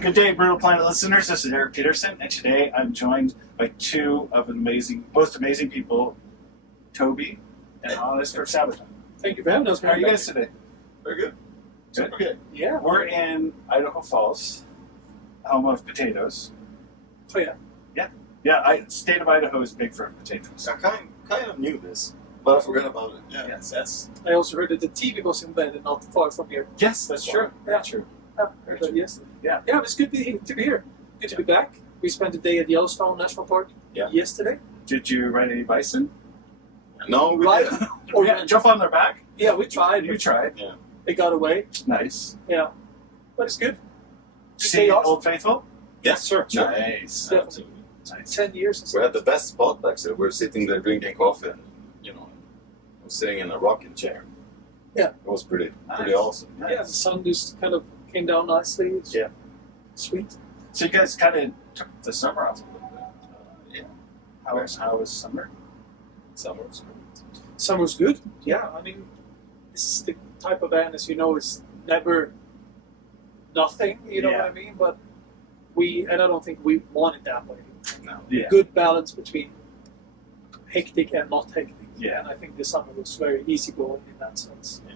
Good day, Brutal Planet listeners. This is Eric Peterson, and today I'm joined by two of the most amazing people, Thobbe and Hannes from Sabaton. Thank you for having us. How are you guys today? Very good. Super good. Yeah. We're in Idaho Falls, home of potatoes. Oh, yeah. Yeah, state of Idaho is big for potatoes. I kind of knew this, but I forgot about it. Yeah. Yes. I also heard that the TV was invented not far from here. Yes, that's true. Yeah. True. Yeah, heard that yesterday. Yeah. Yeah, it's good to be here. Good to be back. We spent the day at Yellowstone National Park yesterday. Did you ride any bison? No, we Right? didn't. Or Yeah, jump on their back? Yeah, we tried. You tried. Yeah. It got away. Nice. Yeah. But it's good. See Chaos. Old Faithful? Yes, sure. Nice. Yeah. Absolutely. Nice. 10 years since. We had the best spot back there. We're sitting there drinking coffee and, I'm sitting in a rocking chair. Yeah. It was pretty Nice. awesome. Yeah, the sun just kind of came down nicely. It's Yeah. Sweet. So you guys kind of took the summer off a little bit. Yeah. How was summer? Summer was great. Summer's good. Yeah, I mean, this is the type of band, as you know, is never nothing, you know Yeah. what I mean? But I don't think we want it that way. No. Yeah. Good balance between hectic and not hectic. Yeah. And I think this summer was very easy going in that sense. Yeah.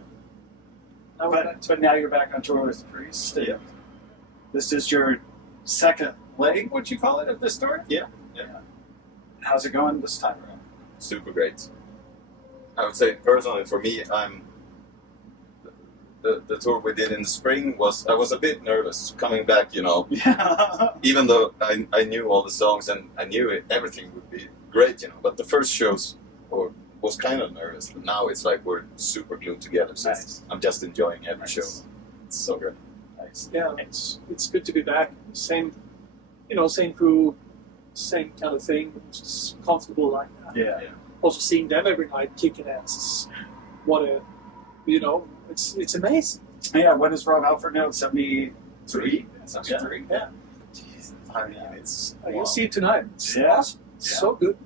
Now we're back to But now you're back on tour with Priest. Yeah. This is your second leg, would you call it, of this tour? Yeah. How's it going this time around? Super great. I would say personally for me, the tour we did in the spring I was a bit nervous coming back, Yeah. even though I knew all the songs and I knew everything would be great, but the first shows was kind of nervous, but now it's like we're super glued together, so Nice. I'm just enjoying every Nice. show. It's so good. Nice. yeah, it's good to be back. Same crew, same kind of thing. It's just comfortable like that. Yeah. Also seeing them every night kicking ass. It's amazing. Yeah, what is Rob Halford now? 73? 73. Yeah. I mean, it's You'll see it tonight. It's Yeah. awesome. So good.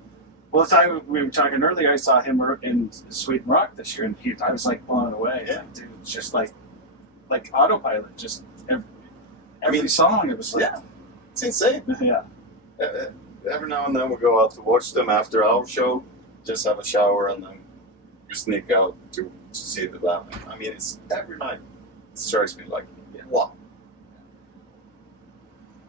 Well, we were talking earlier. I saw him in Sweden Rock this year, and I was like blown away. Yeah. Like, dude, it's just like autopilot. Just every song. It was like, it's insane. yeah. Every now and then we go out to watch them after our show, just have a shower, and then we sneak out to see the band. I mean, it's every night. It strikes me like, wow.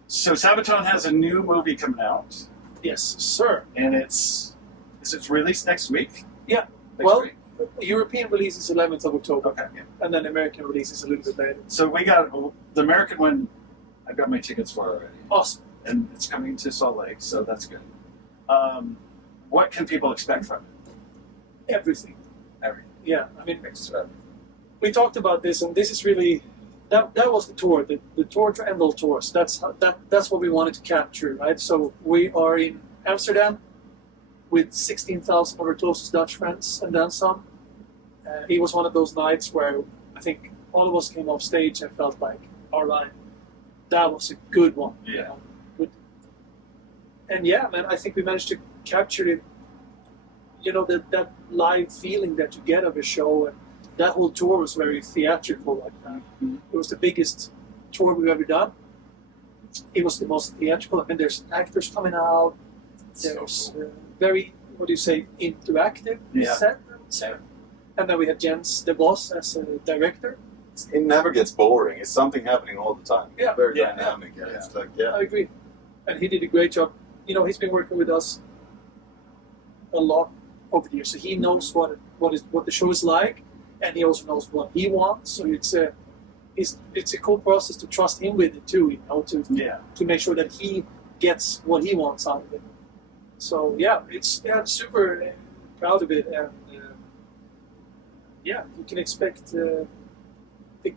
So Sabaton has a new movie coming out, Yes, sir. and is it released next week? Yeah. Next Well, week? European release is 11th of October, Okay. and then American release is a little bit later. So we got the American one. I've got my tickets for already, Awesome. and it's coming to Salt Lake, so that's good. What can people expect from it? Everything. Everything. Yeah, I mean, Extra. we talked about this, and this is really that was the tour, the tour to end all tours. That's what we wanted to capture, right? So we are in Amsterdam with 16,000 of our closest Dutch friends, and then some. It was one of those nights where I think all of us came off stage and felt like, all right, that was a good one. Yeah. You know? Good. And yeah, man, I think we managed to capture it. That live feeling that you get of a show, and that whole tour was very theatrical like that. Mhm. It was the biggest tour we've ever done. It was the most theatrical. I mean, there's actors coming out. There's So cool. very, interactive Yeah. set, I would say. And then we had Jens, the boss, as a director. It never gets boring. It's something happening all the time. Yeah. Very Yeah. dynamic. And Yeah. it's like, I agree. And he did a great job. He's been working with us a lot over the years, so he knows what the show is like, and he also knows what he wants. So it's a cool process to trust him with it too. Yeah. To make sure that he gets what he wants out of it. So yeah, I'm super proud of it, and you can expect a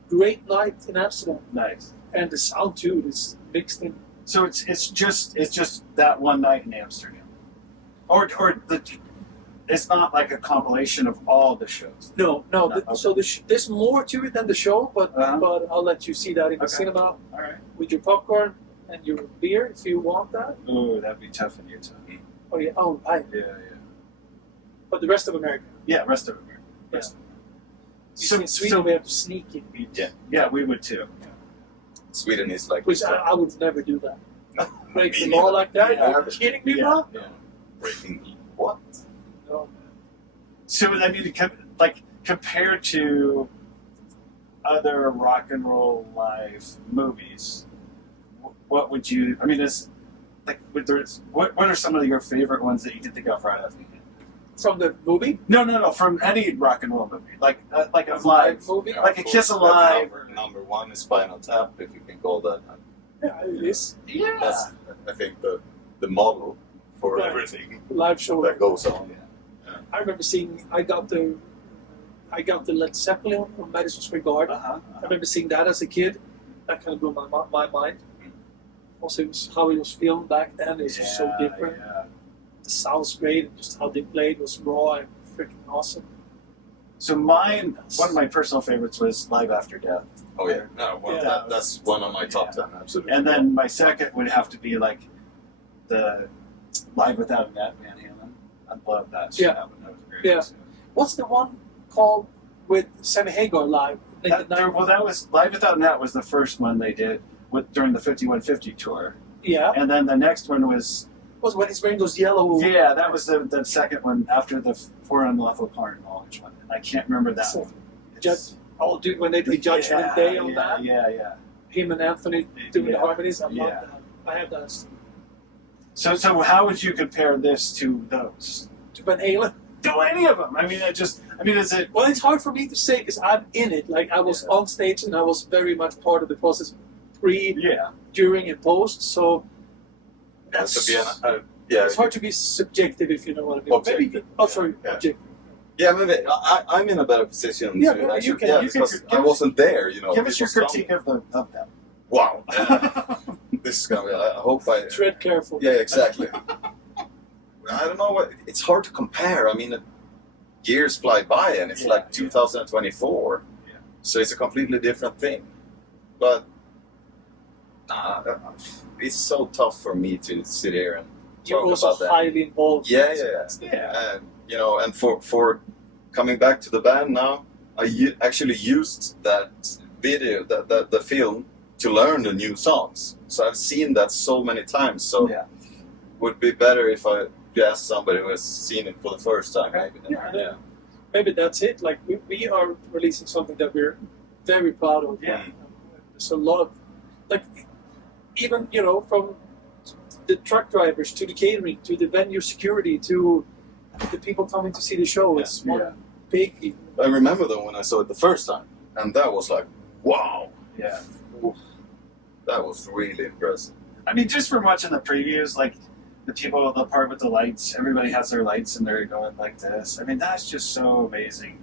great night in Amsterdam, Nice. and the sound too is mixed in. So it's just that one night in Amsterdam, or it's not like a compilation of all the shows. No. Okay. So there's more to it than the show, but I'll let you see that in the Okay. cinema All right. with your popcorn and your beer if you want that. Ooh, that'd be tough in Utah. Oh yeah. Oh right. Yeah. But the rest of America. Yeah. Rest of it. In Sweden we have to sneak in. Yeah, we would too. Sweden is like which I would never do that. Break the law like that? Yeah. Are you kidding me, Yeah. bro? Yeah. breaking what? No. So I mean, like compared to other rock and roll live movies, what would you? I mean, it's like what are some of your favorite ones that you can think of right off? From the movie? No, from any rock and roll movie, like a live movie? like a Kiss Alive. Number one is Spinal Tap, if you can call that. Yeah, it is. Yeah, That's, I think, the model for Right. everything Live show. that goes on. I remember seeing. I got the Led Zeppelin on Madison Square Garden. I remember seeing that as a kid. That kind of blew my mind. Also, it was how it was filmed back then. It's just so different. Yeah. The sound's great, and just how they played was raw and freaking awesome. So one of my personal favorites was Live After Death. Oh yeah, no, well, Yeah. that's one of my top 10, absolutely. And then my second would have to be like the Live Without a Net, Van Halen. I love that. Yeah. That was a great Yeah. one, too. What's the one called with Sammy Hagar live? In the 90s? That was Live Without a Net was the first one they did during the 5150 tour, Yeah. and then the next one was When he's wearing those yellow. that was the second one after the For Unlawful Foreign Knowledge one, and I can't remember that So, one. Oh, dude, when they play Judgment Day on that, Yeah. him and Anthony doing the Yeah. harmonies, I love Yeah. that. I have that. So how would you compare this to those? To Van Halen. Do any of them? I mean, is it? Well, it's hard for me to say because I'm in it. Like I was on stage and I was very much part of the process, Yeah. during, and post. So Has that's to be yeah, it's hard to be subjective if you know what I mean. Objective. Maybe, oh, sorry, Yeah. objective. yeah, maybe I'm in a better position. Yeah, to maybe actually, you can- yeah, you can because give I us- wasn't there. You know, Give us your people critique of them. Wow, this is gonna be. I hope I. Tread careful. Yeah, exactly. I don't know what. It's hard to compare. I mean, years fly by, and it's Yeah, like yeah. 2024. Yeah. So it's a completely different thing. But it's so tough for me to sit here and You're talk also about that. highly involved. Yeah. Yeah. And you know, and for coming back to the band now, I actually used that video, the film, to learn the new songs. So I've seen that so many times. So Yeah. would be better if I asked somebody who has seen it for the first time. Okay. Maybe. Yeah. Maybe that's it. Like we are releasing something that we're very proud of. Yeah. There's a lot of, like, even from the truck drivers to the catering to the venue security to the people coming to see the show. It's one Yeah. big. I remember though when I saw it the first time, and that was like, wow, Yeah. that was really impressive. I mean, just from watching the previews, like the part with the lights, everybody has their lights and they're going like this. I mean, that's just so amazing.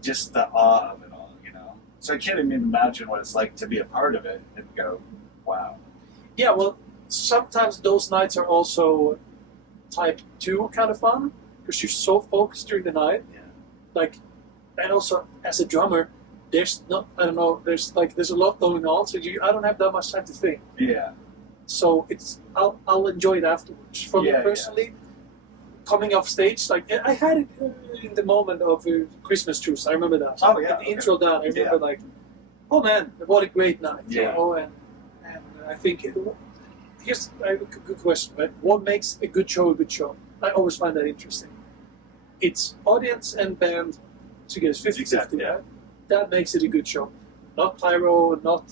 Just the awe of it all, So I can't even imagine what it's like to be a part of it and go, wow. Yeah, well, sometimes those nights are also type 2 kind of fun because you're so focused during the night. Yeah. Like, and also as a drummer, there's a lot going on, so I don't have that much time to think. Yeah. So I'll enjoy it afterwards. For me Yeah, personally, coming off stage, like I had it in the moment of Christmas truce. I remember that. Oh, yeah, At the okay. intro, that I remember like, oh man, what a great night. Yeah. And I think here's a good question, right? What makes a good show a good show? I always find that interesting. It's audience and band together, 50-50. Exactly, yeah. Right? That makes it a good show. Not pyro, not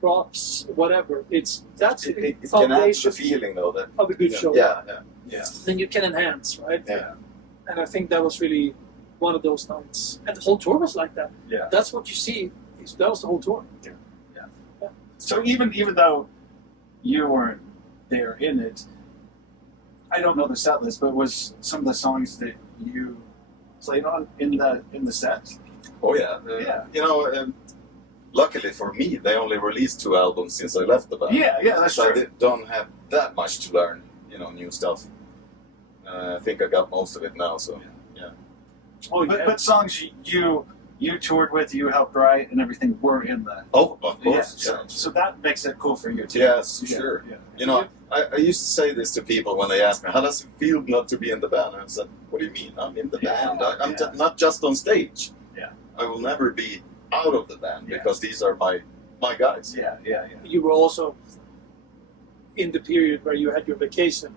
props, whatever. That's It the can add the foundation feeling though that. of a good show. Yeah. Yeah. Then you can enhance, right? Yeah. And I think that was really one of those nights. And the whole tour was like that. Yeah. That's what you see. That was the whole tour. So even though you weren't there in it, I don't know the set list, but was some of the songs that you played on in the set? Oh yeah. Yeah. You know, luckily for me, they only released 2 albums since I left the band. Yeah, that's So true. I don't have that much to learn, new stuff. I think I got most of it now, so yeah. Oh, But songs you toured with, you helped write, and everything were in the. Oh, of course. Yeah, so that makes it cool for you too. Yes, Yeah, sure. Yeah. I used to say this to people when they ask me, how does it feel not to be in the band? And I said, what do you mean? I'm in the Yeah, band. I'm yeah. not just on stage. Yeah. I will never be out of the band Yeah. because these are my my guys. Yeah, yeah, yeah. You were also in the period where you had your vacation.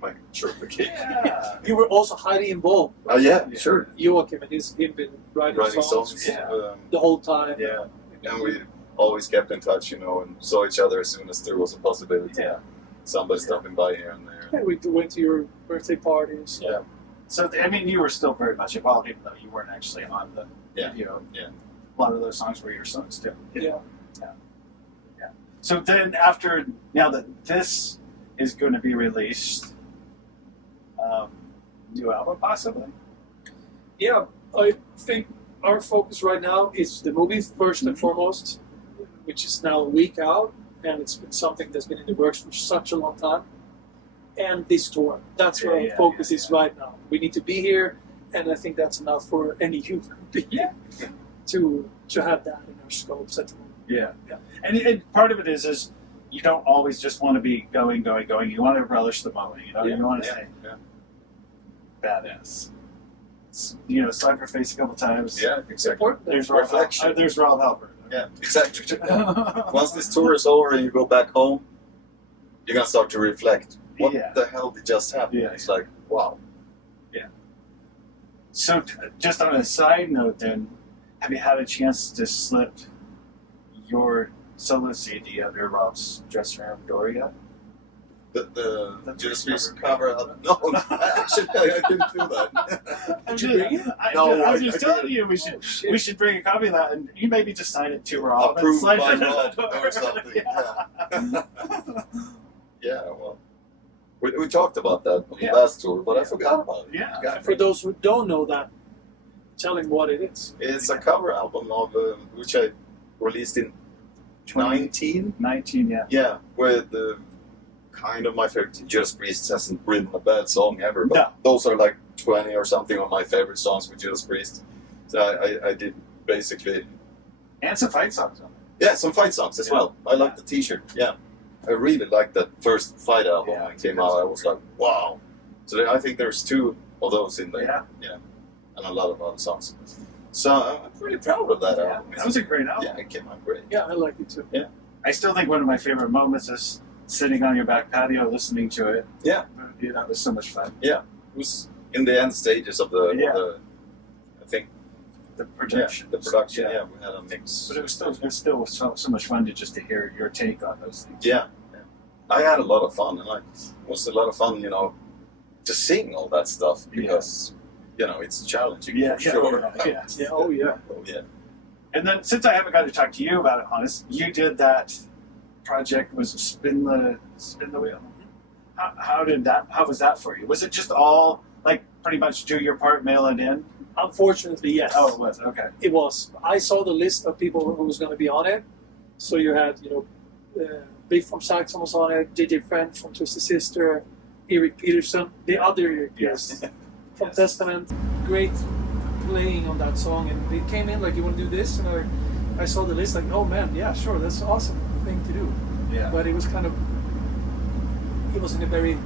My short vacation. Yeah. You were also highly involved. Yeah, Yeah. sure. Joachim and him been writing Writing songs songs. Yeah. the whole time. Yeah. And we always kept in touch, you know, and saw each other as soon as there was a possibility. Yeah. Somebody stopping by here and there. Yeah, we went to your birthday parties. Yeah. So I mean, you were still very much involved, even though you weren't actually on the Yeah. video. Yeah. A lot of those songs were your songs too. Yeah. So then, after now that this is going to be released, new album possibly. Yeah, I think our focus right now is the movie first and foremost, which is now a week out, and it's been something that's been in the works for such a long time. And this tour, that's where Yeah, our focus is yeah. right now. We need to be here, and I think that's enough for any human being Yeah. to have that in our scopes at the moment. Yeah, yeah. And part of it is you don't always just want to be going. You want to relish the moment. You know, Yeah. you want to Yeah. say Yeah. badass. You know, slap your face a couple times. Yeah, exactly. Important. There's Rob. Reflection. There's Rob Halpern. Yeah, exactly. Once this tour is over and you go back home, you're gonna start to reflect. What Yeah. the hell did just happen? Yeah. It's like, wow. So, just on a side note, then, have you had a chance to slip your solo CD under Rob's dressing room door yet? The Judas Priest cover? cover. No, actually, I didn't do that. Did you bring it? I'm just I telling didn't. you, we should bring a copy of that, and you maybe just sign it to Rob. and Approved slide by it Rob under the or door. something. Yeah. Yeah, well, we talked about that on the Yeah. last tour, but I forgot about it. Yeah. God, For those who don't know that, tell him what it is. It's a cover album of which I released in 19. 19, yeah. Yeah, with kind of my favorite. Judas Priest hasn't written a bad song ever, but No. those are like 20 or something of my favorite songs with Judas Priest. So I did basically, And some fight songs on it. yeah, some fight songs as Yeah. well. I like the T-shirt. Yeah, I really liked that first fight album Yeah, when it came out. I was like, wow. So I think there's 2 of those in there. Yeah. And a lot of other songs. So I'm pretty proud of that Yeah. album. That was a great album. Yeah, it came out great. Yeah, I like it too. I still think one of my favorite moments is sitting on your back patio listening to it. Yeah. You know, it was so much fun. It was in the end stages of the, Yeah. I think, The production. the production. Yeah, we had a mix. But it was still so much fun to hear your take on those things. Yeah. I had a lot of fun, and it was a lot of fun, you know, to sing all that stuff because, you know, it's challenging Yeah, for yeah, sure. yeah. Yeah, oh yeah. Oh, yeah. And then, since I haven't got to talk to you about it, Hannes, you did that project. Was it spin the wheel? How was that for you? Was it just all like pretty much do your part, mail it in? Unfortunately, yes. Oh, it was okay. It was. I saw the list of people who was going to be on it. So you had, Big from Saxon was on it, JJ Friend from Twisted Sister, Eric Peterson, the other Eric Yes. from Yes. Testament. Great playing on that song, and they came in like, you want to do this? And I saw the list like, oh man, yeah, sure, that's an awesome thing to do. Yeah. But it was it was in a very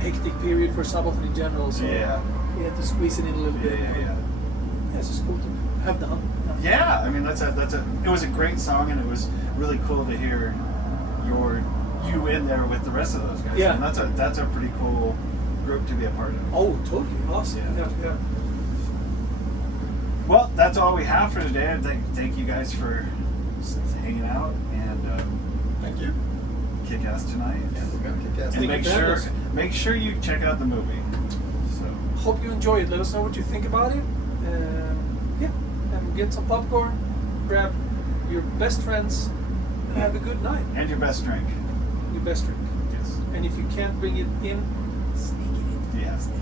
hectic period for Sabaton in general, so Yeah. we had to squeeze it in a little bit. Yeah. Yeah, it's just cool to have done. Yeah, I mean it was a great song, and it was really cool to hear you in there with the rest of those guys. Yeah. And that's a pretty cool group to be a part of. Oh, totally awesome. Yeah. Well, that's all we have for today. Thank you guys for hanging out and Thank you. kick ass tonight. Yeah, we're gonna kick ass. And Thank you for having us. make sure you check out the movie. So Hope you enjoy it. Let us know what you think about it. And get some popcorn, grab your best friends, and have a good night. and your best drink. Your best drink. Yes. And if you can't bring it in, sneak it in. Yeah. Sneak